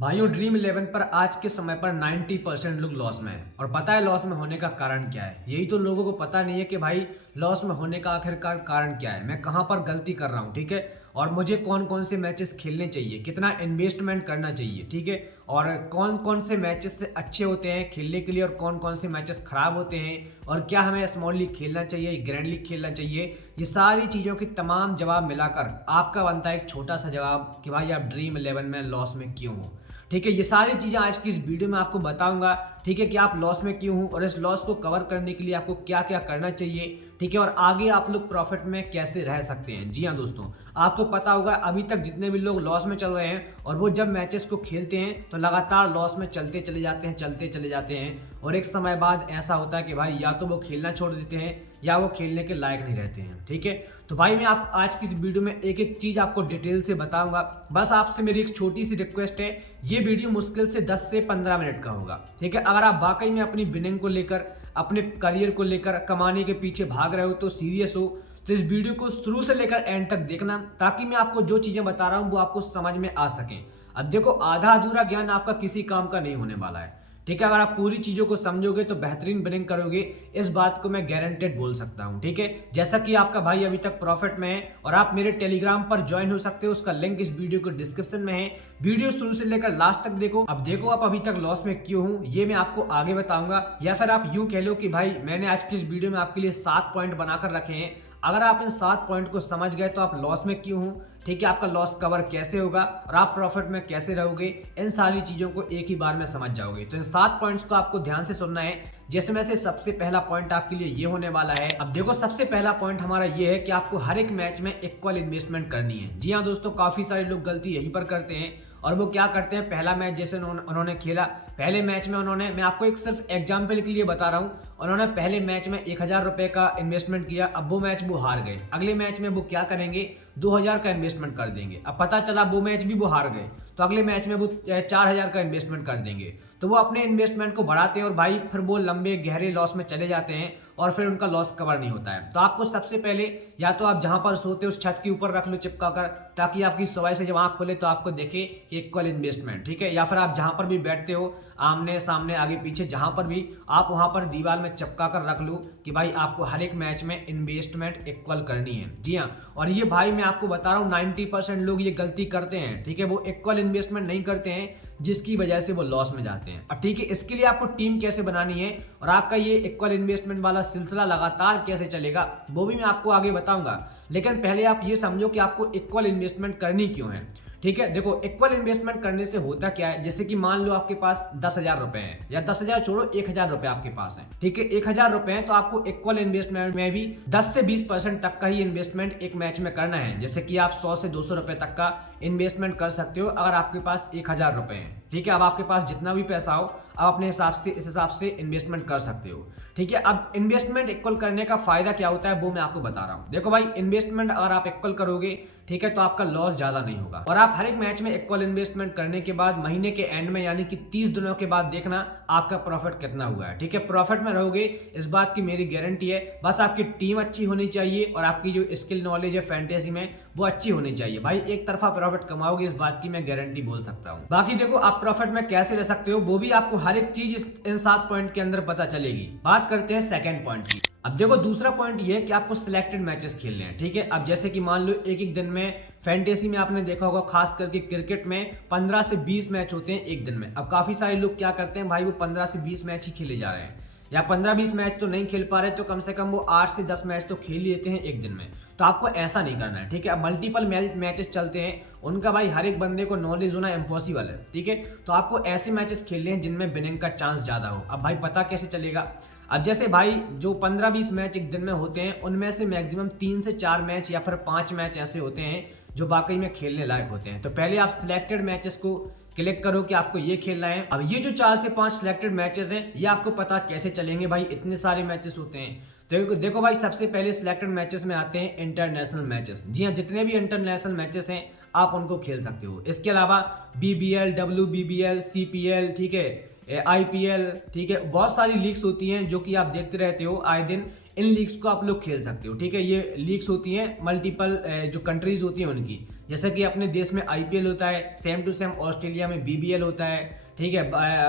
भाइयों ड्रीम 11 पर आज के समय पर 90% लोग लॉस में हैं। और पता है लॉस में होने का कारण क्या है? यही तो लोगों को पता नहीं है कि भाई लॉस में होने का आखिरकार कारण क्या है, मैं कहां पर गलती कर रहा हूं, ठीक है। और मुझे कौन कौन से मैचेस खेलने चाहिए, कितना इन्वेस्टमेंट करना चाहिए, ठीक है। और कौन कौन से मैचेस अच्छे होते हैं खेलने के लिए और कौन कौन से मैचेस खराब होते हैं, और क्या हमें स्मॉल लीग खेलना चाहिए, ग्रैंड लीग खेलना चाहिए। ये सारी चीज़ों के तमाम जवाब मिलाकर आपका बनता है एक छोटा सा जवाब कि भाई आप ड्रीम 11 में लॉस में क्यों हो, ठीक है। ये सारी चीज़ें आज की इस वीडियो में आपको बताऊंगा, ठीक है, कि आप लॉस में क्यों हो और इस लॉस को कवर करने के लिए आपको क्या क्या करना चाहिए, ठीक है, और आगे आप लोग प्रॉफिट में कैसे रह सकते हैं। जी हाँ दोस्तों, आपको पता होगा अभी तक जितने भी लोग लॉस में चल रहे हैं और वो जब मैचेस को खेलते हैं तो लगातार लॉस में चलते चले जाते हैं, चलते चले जाते हैं, और एक समय बाद ऐसा होता है कि भाई या तो वो खेलना छोड़ देते हैं या वो खेलने के लायक नहीं रहते हैं, ठीक है। तो भाई मैं आप आज की इस वीडियो में एक एक चीज़ आपको डिटेल से बताऊंगा। बस आपसे मेरी एक छोटी सी रिक्वेस्ट है, ये वीडियो मुश्किल से 10 से 15 मिनट का होगा, ठीक है। अगर आप वाकई में अपनी विनिंग को लेकर, अपने करियर को लेकर, कमाने के पीछे भाग रहे हो, तो सीरियस हो, तो इस वीडियो को शुरू से लेकर एंड तक देखना, ताकि मैं आपको जो चीज़ें बता रहा हूँ वो आपको समझ में आ सकें। अब देखो, आधा अधूरा ज्ञान आपका किसी काम का नहीं होने वाला है, ठीक है। अगर आप पूरी चीजों को समझोगे तो बेहतरीन विनिंग करोगे, इस बात को मैं गारंटेड बोल सकता हूं, ठीक है। जैसा कि आपका भाई अभी तक प्रॉफिट में है और आप मेरे टेलीग्राम पर ज्वाइन हो सकते हो, उसका लिंक इस वीडियो के डिस्क्रिप्शन में है। वीडियो शुरू से लेकर लास्ट तक देखो। अब देखो, आप अभी तक लॉस में क्यों हूं ये मैं आपको आगे बताऊंगा, या फिर आप यूं कह लो कि भाई मैंने आज की इस वीडियो में आपके लिए 7 पॉइंट बनाकर रखे हैं। अगर आप इन 7 पॉइंट को समझ गए तो आप लॉस में क्यों हूं, ठीक है, आपका लॉस कवर कैसे होगा और आप प्रॉफिट में कैसे रहोगे, इन सारी चीजों को एक ही बार में समझ जाओगे। तो इन 7 पॉइंट्स को आपको ध्यान से सुनना है, जिसमें से सबसे पहला पॉइंट आपके लिए ये होने वाला है। अब देखो, सबसे पहला पॉइंट हमारा ये है कि आपको हर एक मैच में इक्वल इन्वेस्टमेंट करनी है। जी हाँ दोस्तों, काफी सारे लोग गलती यहीं पर करते हैं। और वो क्या करते हैं, पहला मैच जैसे उन्होंने खेला, पहले मैच में उन्होंने, मैं आपको एक सिर्फ एग्जाम्पल के लिए बता रहा हूँ, उन्होंने पहले मैच में 1000 रुपए का इन्वेस्टमेंट किया। अब वो मैच वो हार गए, अगले मैच में वो क्या करेंगे, 2000 का इन्वेस्टमेंट कर देंगे। अब पता चला वो मैच भी वो हार गए, तो अगले मैच में वो 4000 का इन्वेस्टमेंट कर देंगे। तो वो अपने इन्वेस्टमेंट को बढ़ाते हैं और भाई फिर वो लंबे गहरे लॉस में चले जाते हैं और फिर उनका लॉस कवर नहीं होता है। तो आपको सबसे पहले, या तो आप जहां पर सोते हो उस छत के ऊपर रख लो चिपका कर, ताकि आपकी सुबह से जब आंख खुले तो आपको देखे कि इक्वल इन्वेस्टमेंट, ठीक है। या फिर आप जहां पर भी बैठते हो, आमने सामने आगे पीछे जहां पर भी, आप वहां पर दीवार में चिपका कर रख लो कि भाई आपको हर एक मैच में इन्वेस्टमेंट इक्वल करनी है। जी हाँ, और ये भाई मैं आपको बता रहा हूँ 90% लोग ये गलती करते हैं, ठीक है। वो इक्वल इन्वेस्टमेंट नहीं करते हैं, जिसकी वजह से वो लॉस में जाते हैं। अब ठीक है, इसके लिए आपको टीम कैसे बनानी है और आपका ये इक्वल इन्वेस्टमेंट वाला सिलसिला लगातार कैसे चलेगा, वो भी मैं आपको आगे बताऊंगा। लेकिन पहले आप ये समझो कि आपको इक्वल इन्वेस्टमेंट करनी क्यों है, ठीक है। देखो, इक्वल इन्वेस्टमेंट करने से होता क्या है, जैसे कि मान लो आपके पास 10,000 रुपए हैं, या 10,000 छोड़ो, 1,000 रुपए आपके पास है, ठीक है। 1,000 रुपए हैं तो आपको इक्वल इन्वेस्टमेंट में भी 10 से 20% तक का ही इन्वेस्टमेंट एक मैच में करना है। जैसे कि आप 100 से 200 रुपए तक का इन्वेस्टमेंट कर सकते हो अगर आपके पास 1,000 रुपए हैं, ठीक है। अब आपके पास जितना भी पैसा हो, आप अपने हिसाब से, इस हिसाब से इन्वेस्टमेंट कर सकते हो, ठीक है। अब इन्वेस्टमेंट इक्वल करने का फायदा क्या होता है वो मैं आपको बता रहा हूं। देखो भाई, इन्वेस्टमेंट अगर आप इक्वल करोगे, ठीक है, तो आपका लॉस ज्यादा नहीं होगा। और आप हर एक मैच में इक्वल इन्वेस्टमेंट करने के बाद महीने के एंड में, यानी कि 30 दिनों के बाद देखना आपका प्रॉफिट कितना हुआ है, ठीक है। प्रॉफिट में रहोगे, इस बात की मेरी गारंटी है। बस आपकी टीम अच्छी होनी चाहिए और आपकी जो स्किल नॉलेज है फैंटेसी में वो अच्छी होनी चाहिए। भाई एक तरफा प्रॉफिट कमाओगे, इस बात की मैं गारंटी बोल सकता हूँ। बाकी देखो, आप प्रॉफिट में कैसे रह सकते हो वो भी आपको हर एक चीज इन 7 पॉइंट के अंदर पता चलेगी। बात करते हैं सेकंड पॉइंट की। अब देखो, दूसरा पॉइंट ये है कि आपको सिलेक्टेड मैचेस खेलने हैं, ठीक है। अब जैसे कि मान लो एक एक दिन में, फैंटेसी में आपने देखा होगा, खास करके क्रिकेट में 15 से 20 मैच होते हैं एक दिन में। अब काफी सारे लोग क्या करते हैं भाई, वो 15 से 20 मैच ही खेले जा रहे हैं, या 15-20 मैच तो नहीं खेल पा रहे तो कम से कम वो 8 से 10 मैच तो खेल लेते हैं एक दिन में। तो आपको ऐसा नहीं करना है, ठीक है। अब मल्टीपल मैचेस चलते हैं, उनका भाई हर एक बंदे को नॉलेज होना इम्पॉसिबल है, ठीक है। तो आपको ऐसे मैचेस खेलने हैं जिनमें विनिंग का चांस ज्यादा हो। अब भाई पता कैसे चलेगा, अब जैसे भाई जो 15-20 मैच एक दिन में होते हैं, उनमें से मैक्सिमम 3 से 4 मैच या फिर 5 मैच ऐसे होते हैं जो वाकई में खेलने लायक होते हैं। तो पहले आप सिलेक्टेड मैचेस को क्लिक करो कि आपको ये खेलना है। अब ये जो 4 से 5 सिलेक्टेड मैचेस हैं, ये आपको पता कैसे चलेंगे भाई, इतने सारे मैचेस होते हैं। तो देखो भाई, सबसे पहले सिलेक्टेड मैचेस में आते हैं इंटरनेशनल मैचेस। जी हाँ, जितने भी इंटरनेशनल मैचेस हैं आप उनको खेल सकते हो। इसके अलावा BBL, WBBL, CPL, ठीक है, IPL, ठीक है, बहुत सारी लीग्स होती हैं जो कि आप देखते रहते हो आए दिन। इन लीग्स को आप लोग खेल सकते हो, ठीक है। ये लीग्स होती हैं मल्टीपल जो कंट्रीज होती हैं उनकी, जैसे कि अपने देश में आईपीएल होता है, सेम टू सेम ऑस्ट्रेलिया में बीबीएल होता है, ठीक है,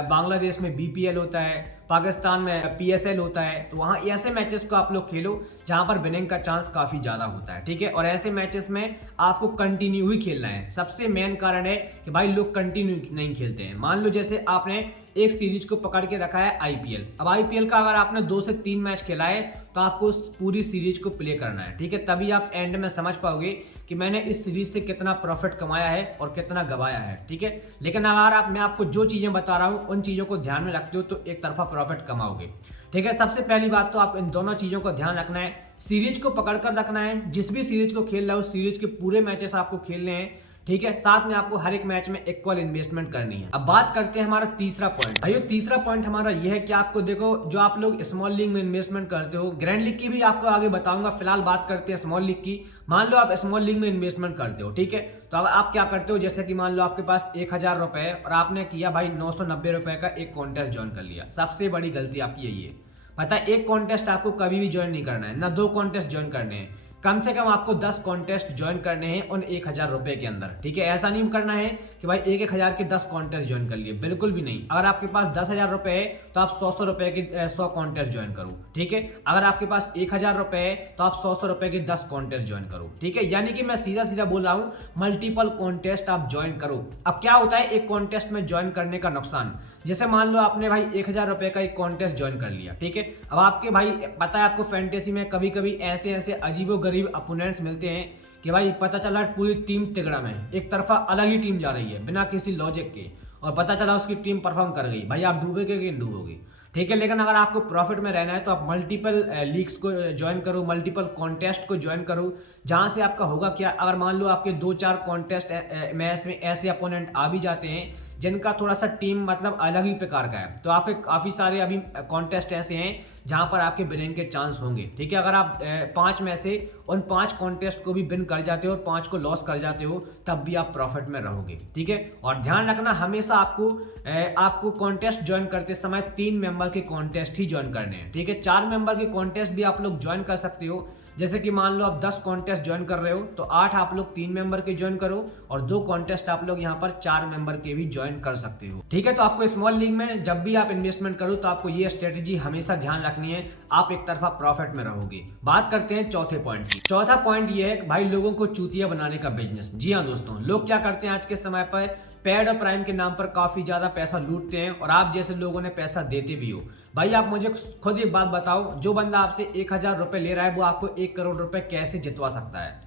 बांग्लादेश में बीपीएल होता है, पाकिस्तान में पीएसएल होता है। तो वहाँ ऐसे मैचेस को आप लोग खेलो जहाँ पर विनिंग का चांस काफ़ी ज़्यादा होता है, ठीक है। और ऐसे मैचेस में आपको कंटिन्यू ही खेलना है। सबसे मेन कारण है कि भाई लोग कंटिन्यू नहीं खेलते हैं। मान लो जैसे आपने एक सीरीज को पकड़ के रखा है आईपीएल, अब आईपीएल का अगर आपने 2 से 3 मैच खेला है तो आपको उस पूरी सीरीज को प्ले करना है, ठीक है। तभी आप एंड में समझ पाओगे कि मैंने इस सीरीज से कितना प्रॉफिट कमाया है और कितना गवाया है, ठीक है। लेकिन अगर मैं आपको जो चीजें बता रहा हूँ उन चीजों को ध्यान में रखते हो तो एक तरफा प्रॉफिट कमाओगे, ठीक है। सबसे पहली बात तो आपको इन दोनों चीजों का ध्यान रखना है। सीरीज को पकड़ कर रखना है, जिस भी सीरीज को खेल रहा हो उस सीरीज के पूरे मैचेस आपको खेलने हैं, ठीक है। साथ में आपको हर एक मैच में इक्वल इन्वेस्टमेंट करनी है। अब बात करते हैं हमारा तीसरा पॉइंट। भाइयों तीसरा पॉइंट हमारा यह है कि आपको देखो, जो आप लोग स्मॉल लीग में इन्वेस्टमेंट करते हो, ग्रैंड लीग की भी आपको आगे बताऊंगा, फिलहाल बात करते हैं स्मॉल लीग की। मान लो आप स्मॉल लीग में इन्वेस्टमेंट करते हो, ठीक है। तो अब आप क्या करते हो, जैसे कि मान लो आपके पास 1000 रुपए है और आपने किया भाई 990 रुपए का एक कॉन्टेस्ट ज्वाइन कर लिया। सबसे बड़ी गलती आपकी यही है। पता है, एक कॉन्टेस्ट आपको कभी भी ज्वाइन नहीं करना है, ना 2 कॉन्टेस्ट ज्वाइन करने हैं। कम से कम आपको 10 कॉन्टेस्ट ज्वाइन करने हैं उन 1000 रुपए के अंदर, ठीक है। ऐसा नहीं करना है कि भाई 1,000 के 10 कॉन्टेस्ट ज्वाइन कर लिए, बिल्कुल भी नहीं। अगर आपके पास 10,000 रुपए है तो आप 100 रुपए के 100 कॉन्टेस्ट ज्वाइन करो, ठीक है। अगर आपके पास 1000 रुपए है तो आप 100 रुपए के 10 कॉन्टेस्ट ज्वाइन करो, ठीक है। यानी कि मैं सीधा सीधा बोल रहा हूँ, मल्टीपल कॉन्टेस्ट आप ज्वाइन करो। अब क्या होता है एक कॉन्टेस्ट में ज्वाइन करने का नुकसान, जैसे मान लो आपने भाई 1000 रुपए का एक कॉन्टेस्ट ज्वाइन कर लिया, ठीक है। अब आपके भाई पता है आपको फैंटेसी में कभी कभी ऐसे ऐसे अजीबोगरीब अपोनेंट्स मिलते हैं कि भाई पता चला पूरी टीम तिगड़ा में एक तरफा अलग ही टीम जा रही है बिना किसी लॉजिक के, और पता चला उसकी टीम परफॉर्म कर गई, भाई आप डूबोगे कि डूबोगे, ठीक है। लेकिन अगर आपको प्रॉफिट में रहना है तो आप मल्टीपल लीग्स को ज्वाइन करो, मल्टीपल कॉन्टेस्ट को ज्वाइन करो, जहां से आपका होगा क्या, अगर मान लो आपके 2-4 कॉन्टेस्ट मैच में ऐसे अपोनेंट आ भी जाते हैं जिनका थोड़ा सा टीम मतलब अलग ही प्रकार का है, तो आपके काफ़ी सारे अभी कॉन्टेस्ट ऐसे हैं जहां पर आपके विनिंग के चांस होंगे, ठीक है। अगर आप 5 में से उन 5 कॉन्टेस्ट को भी विन कर जाते हो और 5 को लॉस कर जाते हो तब भी आप प्रॉफिट में रहोगे, ठीक है। और ध्यान रखना हमेशा आपको कॉन्टेस्ट ज्वाइन करते समय 3 मेंबर के कॉन्टेस्ट ही ज्वाइन करने हैं, ठीक है। 4 मेंबर के कॉन्टेस्ट भी आप लोग ज्वाइन कर सकते हो, जैसे कि मान लो आप 10 कॉन्टेस्ट ज्वाइन कर रहे हो तो 8 आप लोग 3 मेंबर के ज्वाइन करो और 2 कॉन्टेस्ट आप लोग यहाँ पर 4 मेंबर के भी ज्वाइन कर सकते हो, ठीक है। तो आपको स्मॉल लीग में जब भी आप इन्वेस्टमेंट करो तो आपको ये स्ट्रेटेजी हमेशा ध्यान रखनी है, आप एक तरफा प्रॉफिट में रहोगे। बात करते हैं चौथे पॉइंट की। चौथा पॉइंट ये है भाई लोगों को चूतिया बनाने का बिजनेस। जी हाँ दोस्तों, लोग क्या करते हैं आज के समय पर, पेड और प्राइम के नाम पर काफी ज्यादा पैसा लूटते हैं और आप जैसे लोगों ने पैसा देते भी हो। भाई आप मुझे खुद एक बात बताओ, जो बंदा आपसे 1000 रुपए ले रहा है वो आपको 1 करोड़ रुपए कैसे जितवा सकता है,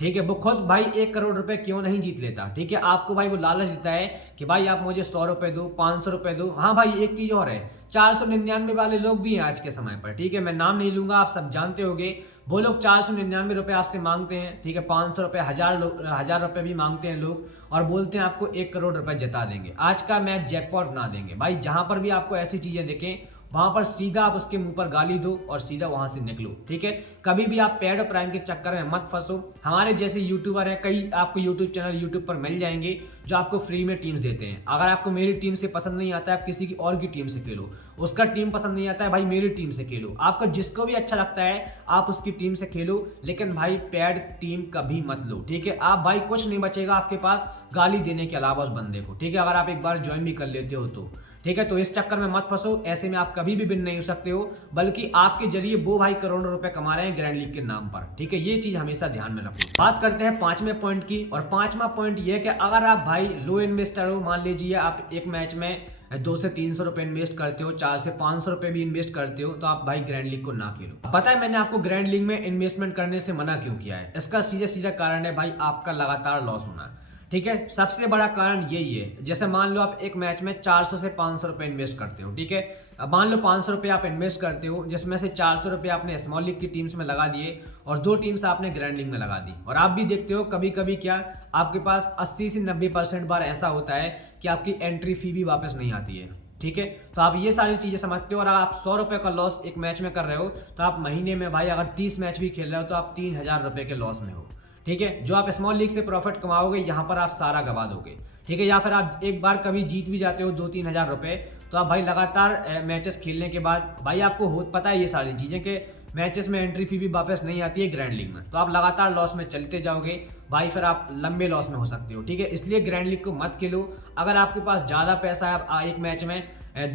ठीक है। वो खुद भाई 1 करोड़ रुपए क्यों नहीं जीत लेता, ठीक है। आपको भाई वो लालच देता है कि भाई आप मुझे 100 रुपए दो, 500 रुपए दो। हाँ भाई एक चीज और है, 499 वाले लोग भी हैं आज के समय पर, ठीक है। मैं नाम नहीं लूंगा, आप सब जानते होंगे। वो लोग 499 रुपए आपसे मांगते हैं, ठीक है। 500 रुपए, 1000 रुपए भी मांगते हैं लोग और बोलते हैं आपको 1 करोड़ रुपए जिता देंगे, आज का मैच जैकपॉट बना देंगे। भाई जहां पर भी आपको ऐसी चीजें दिखें वहां पर सीधा आप उसके मुंह पर गाली दो और सीधा वहां से निकलो, ठीक है। कभी भी आप पेड और प्राइम के चक्कर में मत फंसो। हमारे जैसे यूट्यूबर हैं, कई आपको यूट्यूब चैनल यूट्यूब पर मिल जाएंगे जो आपको फ्री में टीम्स देते हैं। अगर आपको मेरी टीम से पसंद नहीं आता है, आप किसी की और की टीम से खेलो। उसका टीम पसंद नहीं आता है, भाई मेरी टीम से खेलो। आपको जिसको भी अच्छा लगता है आप उसकी टीम से खेलो, लेकिन भाई पेड टीम कभी मत लो, ठीक है। आप भाई कुछ नहीं बचेगा आपके पास गाली देने के अलावा उस बंदे को, ठीक है। अगर आप एक बार ज्वाइन भी कर लेते हो तो, ठीक है। तो इस चक्कर में मत फंसो, ऐसे में आप कभी भी विन नहीं हो सकते हो, बल्कि आपके जरिए वो भाई करोड़ों रुपए कमा रहे हैं ग्रैंड लीग के नाम पर, ठीक है। ये चीज हमेशा ध्यान में रखो। बात करते हैं 5वें पॉइंट की, और 5वां पॉइंट ये है कि अगर आप भाई लो इन्वेस्टर हो, मान लीजिए आप एक मैच में 200 से 300 रुपए इन्वेस्ट करते हो, 400 से 500 रुपए भी इन्वेस्ट करते हो, तो आप भाई ग्रैंड लीग को ना खेलो। पता है मैंने आपको ग्रैंड लीग में इन्वेस्टमेंट करने से मना क्यों किया है? इसका सीधा सीधा कारण है भाई आपका लगातार लॉस होना, ठीक है। सबसे बड़ा कारण यही है। जैसे मान लो आप एक मैच में 400 से 500 रुपए इन्वेस्ट करते हो, ठीक है। अब मान लो 500 रुपए आप इन्वेस्ट करते हो, जिसमें से 400 रुपए आपने स्मॉल लीग की टीम्स में लगा दिए और 2 टीम्स आपने ग्रैंड लीग में लगा दी। और आप भी देखते हो कभी कभी क्या आपके पास 80 से 90% बार ऐसा होता है कि आपकी एंट्री फी भी वापस नहीं आती है, ठीक है। तो आप ये सारी चीजें समझते हो, और आप 100 रुपए का लॉस एक मैच में कर रहे हो तो आप महीने में भाई अगर 30 मैच भी खेल रहे हो तो आप 3000 रुपए के लॉस में हो, ठीक है। जो आप स्मॉल लीग से प्रॉफिट कमाओगे यहाँ पर आप सारा गवा दोगे, ठीक है। या फिर आप एक बार कभी जीत भी जाते हो 2-3 हजार रुपए, तो आप भाई लगातार मैचेस खेलने के बाद भाई आपको पता है ये सारी चीजें कि मैचेस में एंट्री फी भी वापस नहीं आती है ग्रैंड लीग में, तो आप लगातार लॉस में चलते जाओगे भाई, फिर आप लंबे लॉस में हो सकते हो, ठीक है। इसलिए ग्रैंड लीग को मत खेलो। अगर आपके पास ज़्यादा पैसा है, आप एक मैच में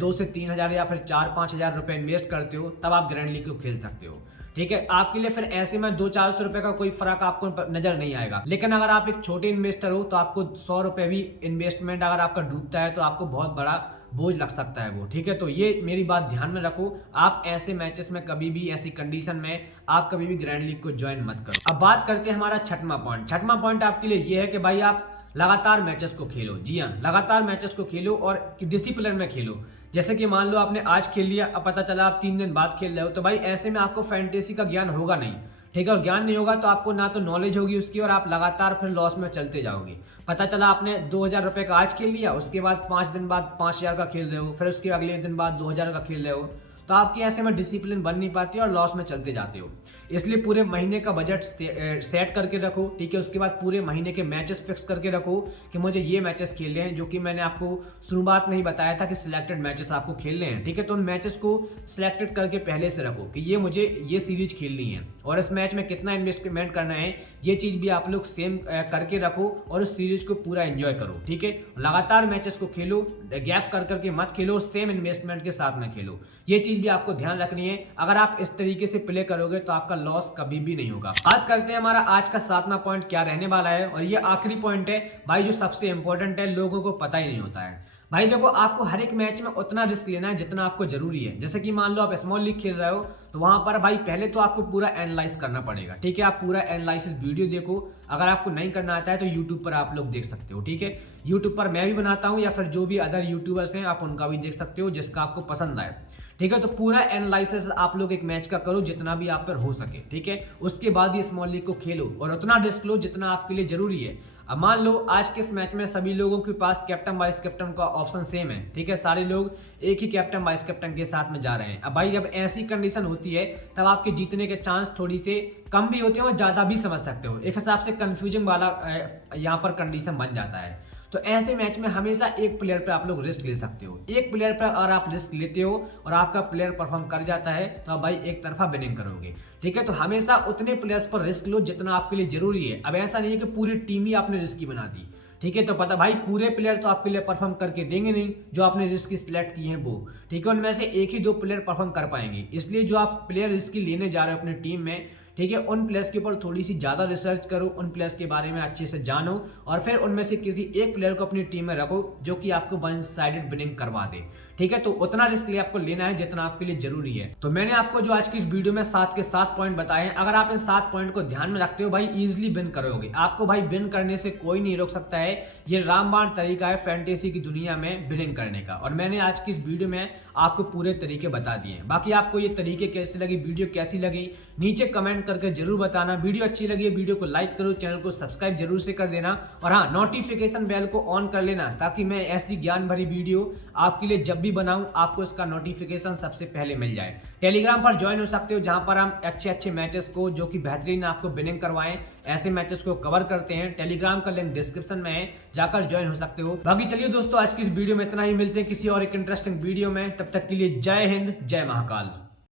2 से 3 हज़ार या फिर 4-5 हज़ार रुपये इन्वेस्ट करते हो, तब आप ग्रैंड लीग को खेल सकते हो, ठीक है। आपके लिए फिर ऐसे में 200-400 रुपये का कोई फर्क आपको नजर नहीं आएगा। लेकिन अगर आप एक छोटे इन्वेस्टर हो तो आपको 100 रुपये भी इन्वेस्टमेंट अगर आपका डूबता है तो आपको बहुत बड़ा बोझ लग सकता है वो, ठीक है। तो ये मेरी बात ध्यान में रखो, आप ऐसे मैचेस में कभी भी, ऐसी कंडीशन में आप कभी भी ग्रैंड लीग को ज्वाइन मत करो। अब बात करते हैं हमारा छठवां पॉइंट। छठवां पॉइंट आपके लिए ये है कि भाई आप लगातार मैचेस को खेलो। जी हाँ, लगातार मैचेस को खेलो और डिसिप्लिन में खेलो। जैसे कि मान लो आपने आज खेल लिया, अब पता चला आप 3 दिन बाद खेल रहे हो, तो भाई ऐसे में आपको फैंटेसी का ज्ञान होगा नहीं, ठीक है। और ज्ञान नहीं होगा तो आपको ना तो नॉलेज होगी उसकी, और आप लगातार फिर लॉस में चलते जाओगे। पता चला आपने 2000 रुपये का आज खेल लिया, उसके बाद 5 दिन बाद 5000 का खेल रहे हो, फिर उसके अगले दिन बाद 2000 का खेल रहे हो, तो आपकी ऐसे में डिसिप्लिन बन नहीं पाती और लॉस में चलते जाते हो। इसलिए पूरे महीने का बजट सेट करके रखो, ठीक है। उसके बाद पूरे महीने के मैचेस फिक्स करके रखो कि मुझे ये मैचेस खेलने हैं, जो कि मैंने आपको शुरुआत में ही बताया था कि सिलेक्टेड मैचेस आपको खेलने हैं, ठीक है। तो उन मैचेस को सिलेक्टेड करके पहले से रखो कि ये मुझे ये सीरीज खेलनी है और इस मैच में कितना इन्वेस्टमेंट करना है, ये चीज़ भी आप लोग सेम करके रखो और उस सीरीज को पूरा एंजॉय करो, ठीक है। लगातार मैचेस को खेलो, गैप कर करके मत खेलो, सेम इन्वेस्टमेंट के साथ में खेलो। ये चीज़ भी आपको ध्यान रखनी है। अगर आप इस तरीके से प्ले करोगे तो आपका लॉस कभी भी नहीं होगा। बात करते हैं हमारा आज का 7वां पॉइंट क्या रहने वाला है, और ये आखिरी पॉइंट है भाई, जो सबसे इंपॉर्टेंट है, लोगों को पता ही नहीं होता है। भाई देखो, आपको हर एक मैच में उतना रिस्क लेना है जितना आपको जरूरी है। जैसे कि मान लो आप स्मॉल लीग खेल रहे हो, तो वहां पर भाई पहले तो आपको पूरा एनालाइज करना पड़ेगा, ठीक है। आप पूरा एनालिसिस वीडियो देखो। अगर आपको नहीं करना आता है तो यूट्यूब पर आप लोग देख सकते हो, ठीक है। यूट्यूब पर मैं भी बनाता हूँ, या फिर जो भी अदर यूट्यूबर्स हैं आप उनका भी देख सकते हो, जिसका आपको पसंद आए, ठीक है। तो पूरा एनालिसिस आप लोग एक मैच का करो जितना भी आप पर हो सके, ठीक है। उसके बाद ये स्मॉल लीग को खेलो और उतना रिस्क लो जितना आपके लिए जरूरी है। अब मान लो आज के इस मैच में सभी लोगों के पास कैप्टन वाइस कैप्टन का ऑप्शन सेम है, ठीक है। सारे लोग एक ही कैप्टन वाइस कैप्टन के साथ में जा रहे हैं। अब भाई जब ऐसी कंडीशन होती है तब आपके जीतने के चांस थोड़ी से कम भी होते हैं और ज्यादा भी समझ सकते हो। एक हिसाब से कंफ्यूजिंग वाला यहाँ पर कंडीशन बन जाता है। तो ऐसे मैच में हमेशा एक प्लेयर पे आप लोग रिस्क ले सकते हो। एक प्लेयर पर अगर आप रिस्क लेते हो और आपका प्लेयर परफॉर्म कर जाता है तो आप भाई एक तरफा विनिंग करोगे, ठीक है। तो हमेशा उतने प्लेयर्स पर रिस्क लो जितना आपके लिए जरूरी है। अब ऐसा नहीं है कि पूरी टीम ही आपने रिस्की बना दी, ठीक है। तो पता भाई पूरे प्लेयर तो आपके लिए परफॉर्म करके देंगे नहीं, जो आपने रिस्क सिलेक्ट की है वो, ठीक है। उनमें से एक ही 2 प्लेयर परफॉर्म कर पाएंगे। इसलिए जो आप प्लेयर रिस्की लेने जा रहे हो अपनी टीम में, ठीक है, उन प्लेयर्स के ऊपर थोड़ी सी ज्यादा रिसर्च करो, उन प्लेयर्स के बारे में अच्छे से जानो और फिर उनमें से किसी एक प्लेयर को अपनी टीम में रखो जो कि आपको वन साइडेड विनिंग करवा दे, ठीक है। तो उतना रिस्क लिए आपको लेना है जितना आपके लिए जरूरी है। तो मैंने आपको जो आज की इस वीडियो में 7 के 7 पॉइंट बताए हैं, अगर आप इन 7 पॉइंट को ध्यान में रखते हो भाई इजिली विन करोगे। आपको भाई विन करने से कोई नहीं रोक सकता है। ये रामबाण तरीका है फैंटेसी की दुनिया में विनिंग करने का, और मैंने आज की इस वीडियो में आपको पूरे तरीके बता दिए हैं। बाकी आपको ये तरीके कैसे लगी, वीडियो कैसी लगी, नीचे कमेंट करके जरूर बताना। वीडियो अच्छी लगी है वीडियो को लाइक करो, चैनल को सब्सक्राइब जरूर से कर देना, और हाँ नोटिफिकेशन बेल को ऑन कर लेना ताकि मैं ऐसी ज्ञान भरी वीडियो आपके लिए जब भी बनाऊं आपको इसका नोटिफिकेशन सबसे पहले मिल जाए। टेलीग्राम पर ज्वाइन हो सकते हो जहां पर हम अच्छे अच्छे मैचेस को जो कि बेहतरीन आपको विनिंग करवाएं, ऐसे मैचेस को कवर करते हैं। टेलीग्राम का लिंक डिस्क्रिप्शन में है, जाकर ज्वाइन हो सकते हो। बाकी चलिए दोस्तों आज की इस वीडियो में इतना ही, मिलते हैं किसी और एक इंटरेस्टिंग वीडियो में। तब तक के लिए जय हिंद, जय महाकाल।